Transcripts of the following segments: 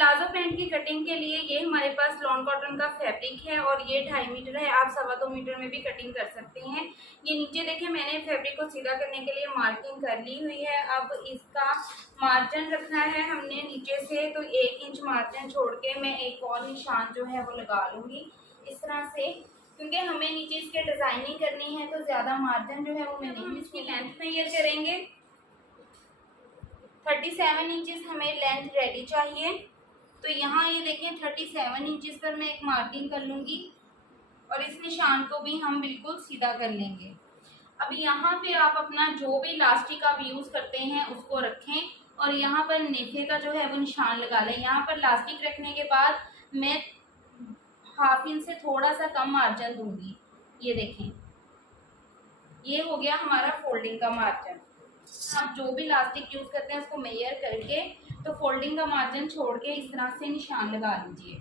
Palazzo pant की cutting के लिए ये हमारे पास लॉन कॉटन का फैब्रिक है और ये 2.5 मीटर है। आप 2.25 मीटर में भी कटिंग कर सकते हैं। ये नीचे देखें, मैंने फैब्रिक को सीधा करने के लिए मार्किंग कर ली हुई है। अब इसका मार्जिन रखना है हमने नीचे से, तो 1 इंच मार्जिन छोड़ के मैं एक और निशान जो है वो लगा लूँगी इस तरह से, क्योंकि हमें नीचे इसके डिज़ाइनिंग करनी है तो ज़्यादा मार्जिन जो है वो मैं नहीं। इसकी लेंथ मेजर करेंगे 37 इंचज़ हमें लेंथ रेडी चाहिए। तो यहाँ ये देखें 37 इंचज़ पर मैं एक मार्किंग कर लूँगी और इस निशान को भी हम बिल्कुल सीधा कर लेंगे। अब यहाँ पे आप अपना जो भी इलास्टिक आप यूज़ करते हैं उसको रखें और यहाँ पर नेफे का जो है वो निशान लगा लें। यहाँ पर इलास्टिक रखने के बाद मैं 1/2 इंच से थोड़ा सा कम मार्जिन दूंगी। ये देखें, ये हो गया हमारा फोल्डिंग का मार्जिन। आप जो भी इलास्टिक यूज़ करते हैं उसको मेजर करके तो फोल्डिंग का मार्जिन छोड़ के इस तरह से निशान लगा लीजिए।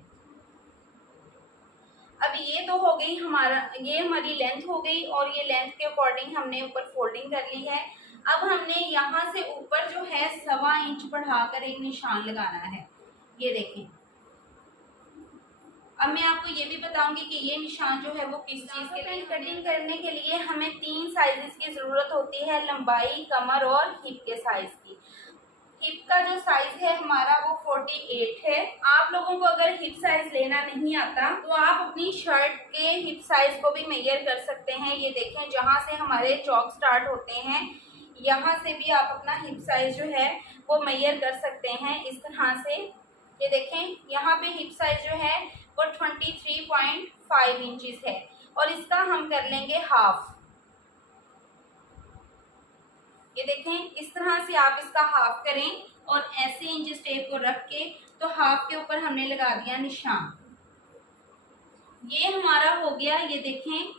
अब ये तो हो गई ये हमारी लेंथ हो गई और ये लेंथ के अकॉर्डिंग हमने ऊपर फोल्डिंग कर ली है। अब हमने यहाँ से ऊपर जो है 1.25 इंच बढ़ाकर एक निशान लगाना है। ये देखें, अब मैं आपको ये भी बताऊंगी कि ये निशान जो है वो किस चीज़ के लिए। कटिंग करने के लिए हमें 3 साइजेस की ज़रूरत होती है, लंबाई, कमर और हिप के साइज़ की। हिप का जो साइज है हमारा वो 48 है। आप लोगों को अगर हिप साइज लेना नहीं आता तो आप अपनी शर्ट के हिप साइज को भी मेजर कर सकते हैं। ये देखें, जहाँ से हमारे चौक स्टार्ट होते हैं यहाँ से भी आप अपना हिप साइज जो है वो मेजर कर सकते हैं इस तरह से। ये देखें, यहाँ पे हिप साइज जो है वो 23.5 इंचज़ है और इसका हम कर लेंगे हाफ। ये देखें, इस तरह से आप इसका हाफ करें और ऐसे इंच टेप को रख के तो हाफ के ऊपर हमने लगा दिया निशान। ये हमारा हो गया, ये देखें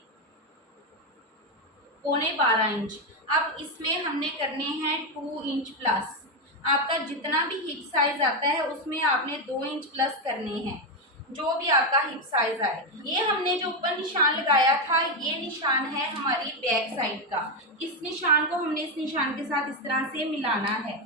12.25 इंच। अब इसमें हमने करने हैं 2 इंच प्लस। आपका जितना भी हिप साइज आता है उसमें आपने 2 इंच प्लस करने हैं, जो भी आपका हिप साइज आए। ये हमने जो ऊपर निशान लगाया था ये निशान है हमारी बैक साइड का। इस निशान को हमने इस निशान के साथ इस तरह से मिलाना है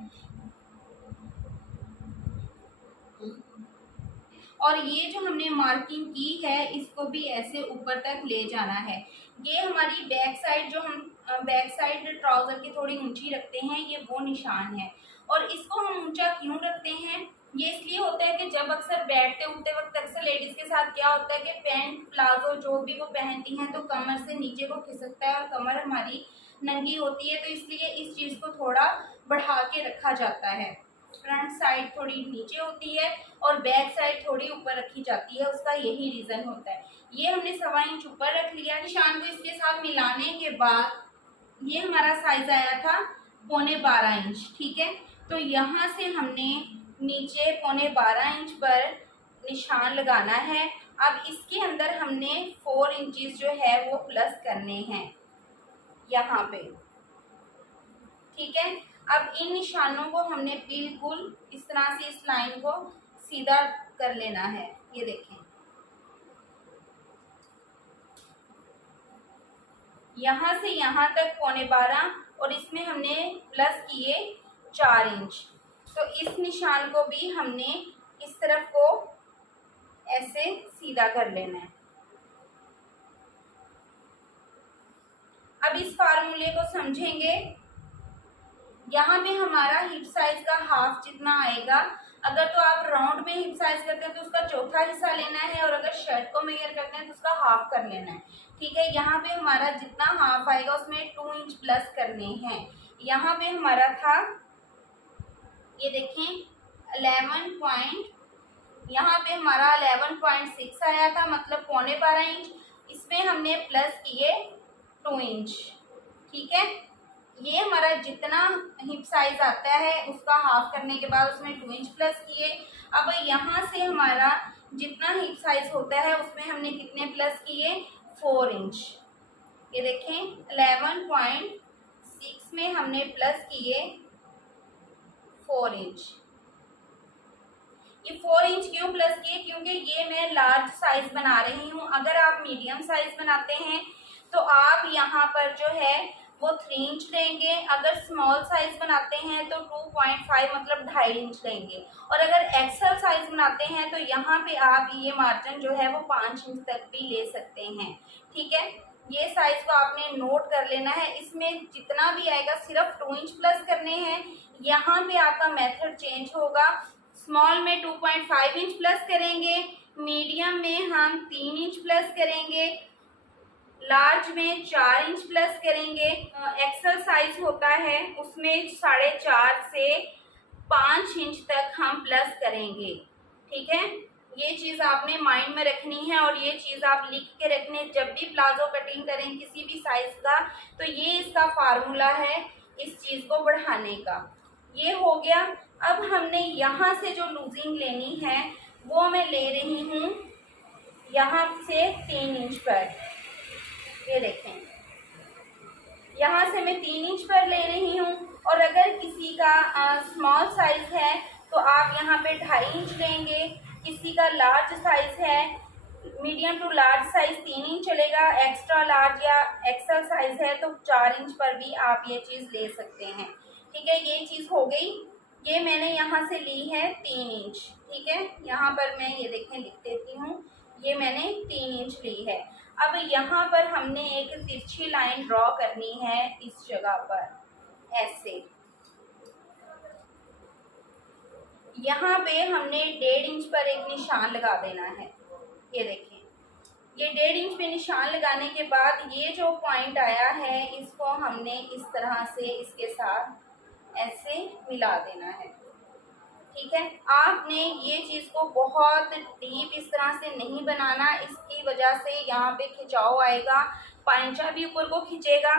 और ये जो हमने मार्किंग की है इसको भी ऐसे ऊपर तक ले जाना है। ये हमारी बैक साइड, जो हम बैक साइड ट्राउज़र की थोड़ी ऊंची रखते हैं, ये वो निशान है। और इसको हम ऊंचा क्यों रखते हैं, ये इसलिए होता है कि जब अक्सर बैठते उठते वक्त अक्सर लेडीज़ के साथ क्या होता है कि पैंट प्लाजो जो भी वो पहनती हैं तो कमर से नीचे को खिसकता है और कमर हमारी नंगी होती है, तो इसलिए इस चीज़ को थोड़ा बढ़ा के रखा जाता है। फ्रंट साइड थोड़ी नीचे होती है और बैक साइड थोड़ी ऊपर रखी जाती है, उसका यही रीज़न होता है। ये हमने 1.25 इंच ऊपर रख लिया। निशान को इसके साथ मिलाने के बाद ये हमारा साइज आया था 12.25 इंच, ठीक है। तो यहाँ से हमने नीचे 12.25 इंच पर निशान लगाना है। अब इसके अंदर हमने 4 इंचज़ जो है वो प्लस करने हैं यहाँ पे, ठीक है। अब इन निशानों को हमने बिल्कुल इस तरह से इस लाइन को सीधा कर लेना है। ये देखें, यहाँ से यहाँ तक 12.25 और इसमें हमने प्लस किए 4 इंच। तो इस निशान को भी हमने इस तरफ को ऐसे सीधा कर लेना है। अब इस फार्मूले को समझेंगे। यहाँ पे हमारा हिप साइज का हाफ जितना आएगा, अगर तो आप राउंड में हिप साइज करते हैं तो उसका चौथा हिस्सा लेना है और अगर शर्ट को मेजर करते हैं तो उसका हाफ कर लेना है, ठीक है। यहाँ पे हमारा जितना हाफ आएगा उसमें 2 इंच प्लस करने हैं। यहाँ पे हमारा था, ये देखें यहाँ पे हमारा 11.6 आया था, मतलब 12.25 इंच। इसमें हमने प्लस किए 2 इंच, ठीक है। ये हमारा जितना हिप साइज आता है उसका हाफ करने के बाद उसमें 2 इंच प्लस किए। अब यहाँ से हमारा जितना हिप साइज होता है उसमें हमने कितने प्लस किए, 4 इंच। ये देखें 11.6 में हमने प्लस किए 4 इंच। ये 4 इंच क्यों प्लस किए, क्योंकि ये मैं लार्ज साइज बना रही हूँ। अगर आप मीडियम साइज बनाते हैं तो आप यहाँ पर जो है वो 3 इंच लेंगे। अगर स्मॉल साइज बनाते हैं तो 2.5 मतलब 2.5 इंच लेंगे। और अगर एक्सेल साइज बनाते हैं तो यहाँ पे आप ये मार्जिन जो है वो 5 इंच तक भी ले सकते हैं। ठीक है, ये साइज को आपने नोट कर लेना है। इसमें जितना भी आएगा सिर्फ 2 इंच प्लस करने हैं। यहाँ पे आपका मेथड चेंज होगा। स्मॉल में 2.5 इंच प्लस करेंगे, मीडियम में हम 3 इंच प्लस करेंगे, लार्ज में 4 इंच प्लस करेंगे। एक्सेल साइज होता है उसमें 4.5 से 5 इंच तक हम प्लस करेंगे। ठीक है, ये चीज़ आपने माइंड में रखनी है और ये चीज़ आप लिख के रखने, जब भी प्लाजो कटिंग करें किसी भी साइज का तो ये इसका फार्मूला है इस चीज़ को बढ़ाने का। ये हो गया। अब हमने यहाँ से जो लूजिंग लेनी है वो मैं ले रही हूँ यहाँ से 3 इंच पर। ये देखें, यहाँ से मैं 3 इंच पर ले रही हूँ। और अगर किसी का स्मॉल साइज है तो आप यहाँ पे 2.5 इंच लेंगे। किसी का लार्ज साइज है, medium to large size 3 inch चलेगा। एक्स्ट्रा लार्ज या एक्सेल साइज है तो 4 इंच पर भी आप ये चीज़ ले सकते हैं। ठीक है, ये चीज़ हो गई। ये मैंने यहाँ से ली है 3 इंच। ठीक है, यहाँ पर मैं ये देखें लिख देती हूँ, ये मैंने 3 इंच ली है। अब यहाँ पर हमने एक तिरछी लाइन ड्रॉ करनी है इस जगह पर, ऐसे। यहाँ पे हमने 1.5 इंच पर एक निशान लगा देना है। ये देखें, ये 1.5 इंच पे निशान लगाने के बाद ये जो पॉइंट आया है इसको हमने इस तरह से इसके साथ ऐसे मिला देना है। ठीक है, आपने ये चीज़ को बहुत डीप इस तरह से नहीं बनाना, इसकी वजह से यहाँ पे खिंचाव आएगा, पांचा भी ऊपर को खिंचेगा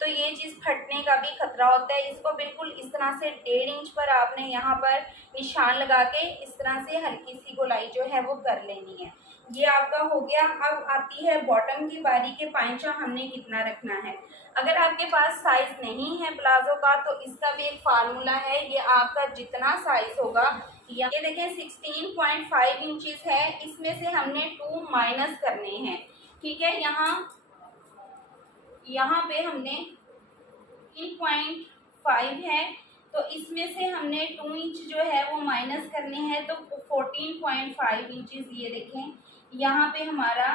तो ये चीज़ फटने का भी खतरा होता है। इसको बिल्कुल इस तरह से 1.5 इंच पर आपने यहाँ पर निशान लगा के इस तरह से हल्की सी गोलाई जो है वो कर लेनी है। ये आपका हो गया। अब आती है बॉटम की बारी के पांचा हमने कितना रखना है। अगर आपके पास साइज नहीं है प्लाजो का तो इसका भी एक फार्मूला है। ये आपका जितना साइज होगा, ये देखें 16.5 इंचेस है, इसमें से हमने 2 माइनस करने हैं। ठीक है, यहाँ पे हमने 3.5 है तो इसमें से हमने 2 इंच जो है वो माइनस करने हैं तो 14.5 इंचेस ये देखें यहाँ पे हमारा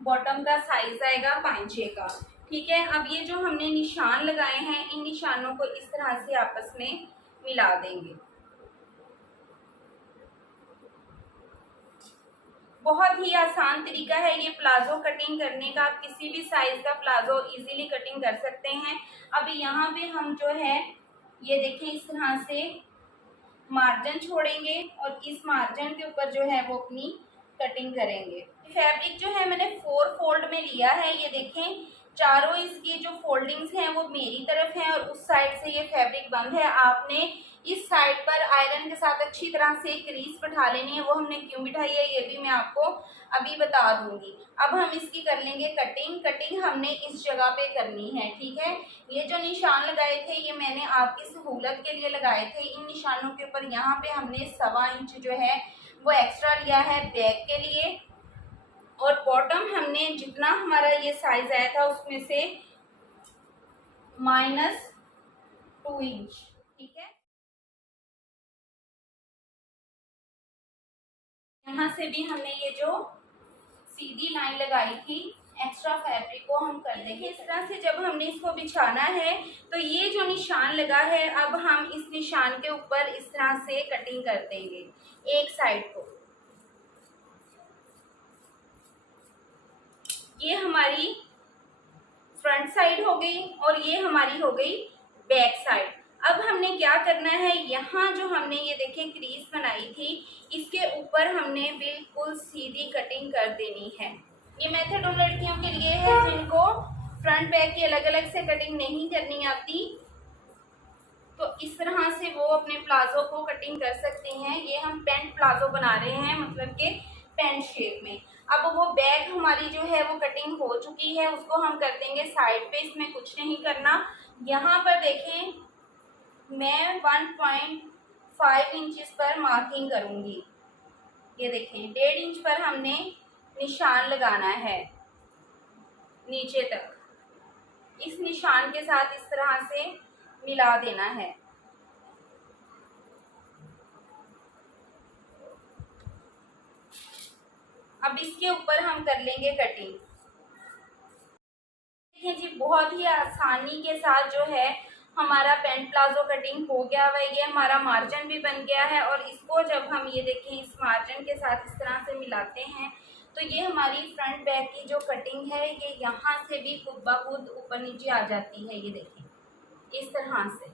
बॉटम का साइज आएगा पांचे का। ठीक है, अब ये जो हमने निशान लगाए हैं इन निशानों को इस तरह से आपस में मिला देंगे। बहुत ही आसान तरीका है ये प्लाजो कटिंग करने का। आप किसी भी साइज का प्लाजो इजीली कटिंग कर सकते हैं। अब यहाँ पे हम जो है ये देखें इस तरह से मार्जिन छोड़ेंगे और इस मार्जिन के ऊपर जो है वो अपनी कटिंग करेंगे। फैब्रिक जो है मैंने 4 फोल्ड में लिया है। ये देखें चारों इसकी जो फोल्डिंग्स हैं वो मेरी तरफ हैं और उस साइड से ये फैब्रिक बंद है। आपने इस साइड पर आयरन के साथ अच्छी तरह से क्रीज बिठा लेनी है। वो हमने क्यों बिठाई है ये भी मैं आपको अभी बता दूंगी। अब हम इसकी कर लेंगे कटिंग हमने इस जगह पे करनी है। ठीक है, ये जो निशान लगाए थे ये मैंने आपकी सहूलत के लिए लगाए थे। इन निशानों के ऊपर यहाँ पे हमने 1.25 इंच जो है वो एक्स्ट्रा लिया है बैक के लिए। और बॉटम हमने जितना हमारा ये साइज आया था उसमें से -2 इंच। ठीक है, यहाँ से भी हमने ये जो सीधी लाइन लगाई थी एक्स्ट्रा फैब्रिक को हम कर देंगे। इस तरह से जब हमने इसको बिछाना है तो ये जो निशान लगा है अब हम इस निशान के ऊपर इस तरह से कटिंग कर देंगे एक साइड को। ये हमारी फ्रंट साइड हो गई और ये हमारी हो गई बैक साइड। अब हमने क्या करना है, यहाँ जो हमने ये देखें क्रीज बनाई थी इसके ऊपर हमने बिल्कुल सीधी कटिंग कर देनी है। ये मेथड उन लड़कियों के लिए है जिनको फ्रंट बैक की अलग अलग से कटिंग नहीं करनी आती, तो इस तरह से वो अपने प्लाजो को कटिंग कर सकते हैं। ये हम पैंट प्लाजो बना रहे हैं, मतलब के पैंट शेप में। अब वो बैक हमारी जो है वो कटिंग हो चुकी है, उसको हम कर देंगे साइड पे। इसमें कुछ नहीं करना। यहाँ पर देखें मैं 1.5 इंचेस पर मार्किंग करूँगी। ये देखें 1.5 इंच पर हमने निशान लगाना है नीचे तक। इस निशान के साथ इस तरह से मिला देना है। अब इसके ऊपर हम कर लेंगे कटिंग। देखिए जी, बहुत ही आसानी के साथ जो है हमारा पैंट प्लाजो कटिंग हो गया हुआ है। ये हमारा मार्जिन भी बन गया है और इसको जब हम ये देखें इस मार्जिन के साथ इस तरह से मिलाते हैं तो ये हमारी फ्रंट बैक की जो कटिंग है ये यहाँ से भी खुद ब खुद ऊपर नीचे आ जाती है। ये देखें इस तरह से,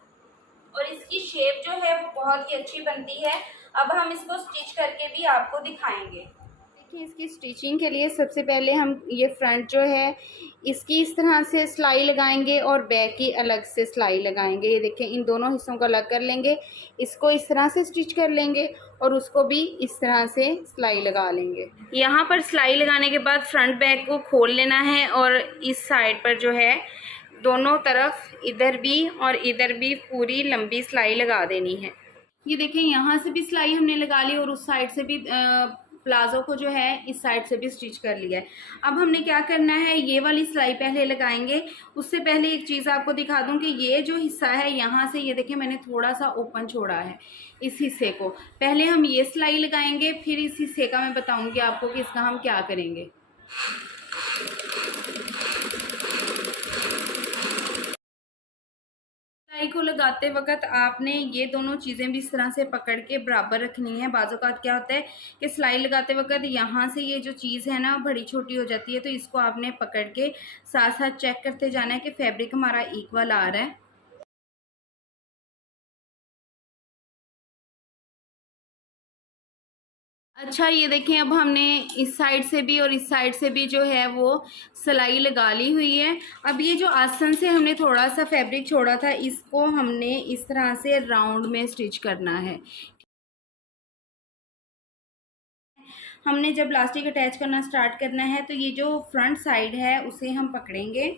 और इसकी शेप जो है वो बहुत ही अच्छी बनती है। अब हम इसको स्टिच करके भी आपको दिखाएंगे। देखिए, इसकी स्टिचिंग के लिए सबसे पहले हम ये फ्रंट जो है इसकी इस तरह से सिलाई लगाएंगे और बैक की अलग से सिलाई लगाएंगे। ये देखें, इन दोनों हिस्सों को अलग कर लेंगे, इसको इस तरह से स्टिच कर लेंगे और उसको भी इस तरह से सिलाई लगा लेंगे। यहाँ पर सिलाई लगाने के बाद फ्रंट बैक को खोल लेना है और इस साइड पर जो है दोनों तरफ इधर भी और इधर भी पूरी लंबी सिलाई लगा देनी है। ये देखें, यहाँ से भी सिलाई हमने लगा ली और उस साइड से भी प्लाजो को जो है इस साइड से भी स्टिच कर लिया है। अब हमने क्या करना है, ये वाली सिलाई पहले लगाएंगे। उससे पहले एक चीज़ आपको दिखा दूं कि ये जो हिस्सा है यहाँ से ये देखें मैंने थोड़ा सा ओपन छोड़ा है। इस हिस्से को पहले हम ये सिलाई लगाएंगे, फिर इस हिस्से का मैं बताऊंगी आपको कि इसका हम क्या करेंगे। सिलाई को लगाते वक्त आपने ये दोनों चीज़ें भी इस तरह से पकड़ के बराबर रखनी है। बाज़ औक़ात क्या होता है कि सिलाई लगाते वक्त यहाँ से ये जो चीज़ है ना बड़ी छोटी हो जाती है, तो इसको आपने पकड़ के साथ साथ चेक करते जाना है कि फैब्रिक हमारा इक्वल आ रहा है। अच्छा, ये देखें, अब हमने इस साइड से भी और इस साइड से भी जो है वो सिलाई लगा ली हुई है। अब ये जो आसन से हमने थोड़ा सा फैब्रिक छोड़ा था इसको हमने इस तरह से राउंड में स्टिच करना है। हमने जब लास्टिक अटैच करना स्टार्ट करना है तो ये जो फ्रंट साइड है उसे हम पकड़ेंगे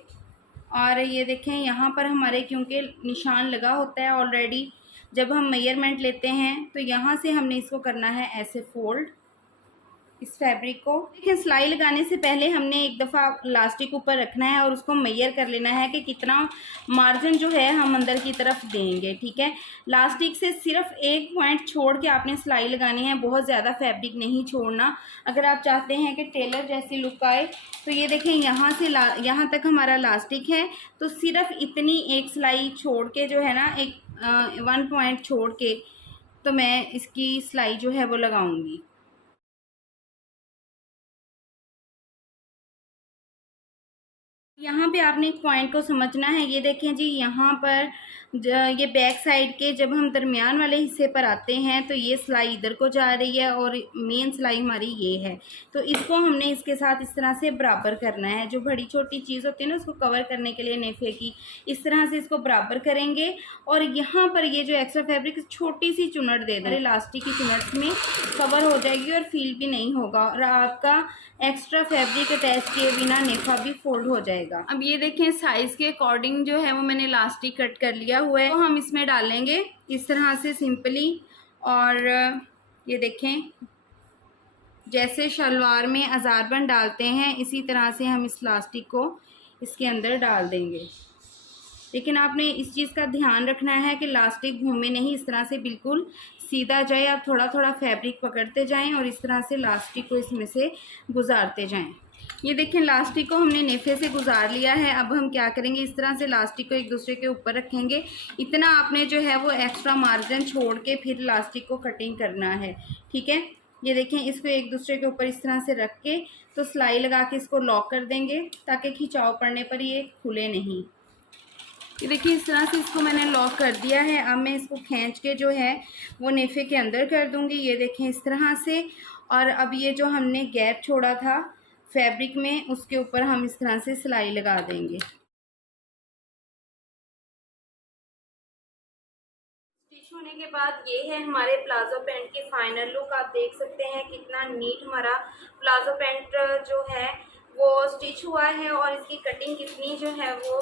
और ये देखें यहाँ पर हमारे क्योंकि निशान लगा होता है ऑलरेडी, जब हम मेजरमेंट लेते हैं तो यहाँ से हमने इसको करना है ऐसे फोल्ड इस फैब्रिक को। देखिए, सिलाई लगाने से पहले हमने एक दफ़ा इलास्टिक ऊपर रखना है और उसको मेजर कर लेना है कि कितना मार्जिन जो है हम अंदर की तरफ देंगे। ठीक है, इलास्टिक से सिर्फ एक पॉइंट छोड़ के आपने सिलाई लगानी है, बहुत ज़्यादा फैब्रिक नहीं छोड़ना। अगर आप चाहते हैं कि टेलर जैसी लुक आए तो ये देखें यहाँ से यहाँ तक हमारा इलास्टिक है तो सिर्फ इतनी एक सिलाई छोड़ के जो है ना एक 1 पॉइंट छोड़ के तो मैं इसकी सिलाई जो है वो लगाऊंगी। यहाँ पे आपने एक पॉइंट को समझना है। ये देखें जी, यहाँ पर ये बैक साइड के जब हम दरमियान वाले हिस्से पर आते हैं तो ये सिलाई इधर को जा रही है और मेन सिलाई हमारी ये है, तो इसको हमने इसके साथ इस तरह से बराबर करना है। जो बड़ी छोटी चीज़ होती है ना उसको कवर करने के लिए नेफे की इस तरह से इसको बराबर करेंगे और यहाँ पर ये जो एक्स्ट्रा फैब्रिक छोटी सी चुनट दे दें, इलास्टिक की चुनट में कवर हो जाएगी और फील भी नहीं होगा और आपका एक्स्ट्रा फैब्रिक अटैच किए बिना नेफा भी फोल्ड हो जाएगा। अब ये देखें, साइज़ के अकॉर्डिंग जो है वो मैंने इलास्टिक कट कर लिया हुआ है, तो हम इसमें डालेंगे इस तरह से सिंपली। और ये देखें, जैसे शलवार में अज़ारबंद डालते हैं इसी तरह से हम इस इलास्टिक को इसके अंदर डाल देंगे। लेकिन आपने इस चीज़ का ध्यान रखना है कि इलास्टिक घूमे नहीं, इस तरह से बिल्कुल सीधा जाए। आप थोड़ा थोड़ा फैब्रिक पकड़ते जाएं और इस तरह से इलास्टिक को इसमें से गुजारते जाएं। ये देखें, इलास्टिक को हमने नेफे से गुजार लिया है। अब हम क्या करेंगे, इस तरह से इलास्टिक को एक दूसरे के ऊपर रखेंगे। इतना आपने जो है वो एक्स्ट्रा मार्जिन छोड़ के फिर इलास्टिक को कटिंग करना है। ठीक है, ये देखें, इसको एक दूसरे के ऊपर इस तरह से रख के तो सिलाई लगा के इसको लॉक कर देंगे ताकि खिंचाव पड़ने पर ये खुले नहीं। ये देखिए, इस तरह से इसको मैंने लॉक कर दिया है। अब मैं इसको खींच के जो है वो नेफे के अंदर कर दूंगी। ये देखें इस तरह से। और अब ये जो हमने गैप छोड़ा था फैब्रिक में उसके ऊपर हम इस तरह से सिलाई लगा देंगे। स्टिच होने के बाद ये है हमारे प्लाजो पैंट की फाइनल लुक। आप देख सकते हैं कितना नीट हमारा प्लाजो पैंट जो है वो स्टिच हुआ है और इसकी कटिंग कितनी जो है वो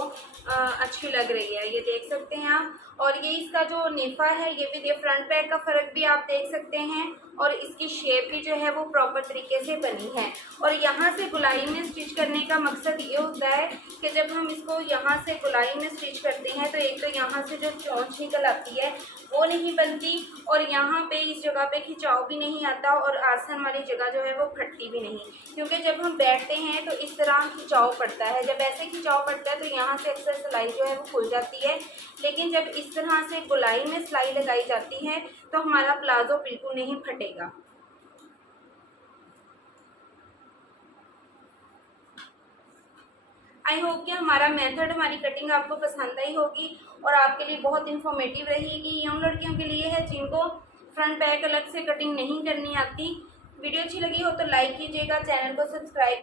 अच्छी लग रही है, ये देख सकते हैं आप। और ये इसका जो नेफा है ये भी फ्रंट बैक का फ़र्क भी आप देख सकते हैं। और इसकी शेप भी जो है वो प्रॉपर तरीके से बनी है। और यहाँ से गुलाई में स्टिच करने का मकसद ये होता है कि जब हम इसको यहाँ से गुलाई में स्टिच करते हैं तो एक तो यहाँ से जो चोंच निकल आती है वो नहीं बनती, और यहाँ पे इस जगह पे खिंचाव भी नहीं आता, और आसन वाली जगह जो है वो फटती भी नहीं, क्योंकि जब हम बैठते हैं तो इस तरह खिंचाव पड़ता है। जब ऐसे खिंचाव पड़ता है तो यहाँ से अक्सर सिलाई जो है वो खुल जाती है, लेकिन जब इस तरह से गुलाई में सिलाई लगाई जाती है तो हमारा प्लाजो बिल्कुल नहीं फटेगा। आई होप कि हमारा मेथड, हमारी कटिंग आपको पसंद आई होगी और आपके लिए बहुत इन्फॉर्मेटिव रहेगी। ये उन लड़कियों के लिए है जिनको फ्रंट बैक अलग से कटिंग नहीं करनी आती। वीडियो अच्छी लगी हो तो लाइक कीजिएगा, चैनल को सब्सक्राइब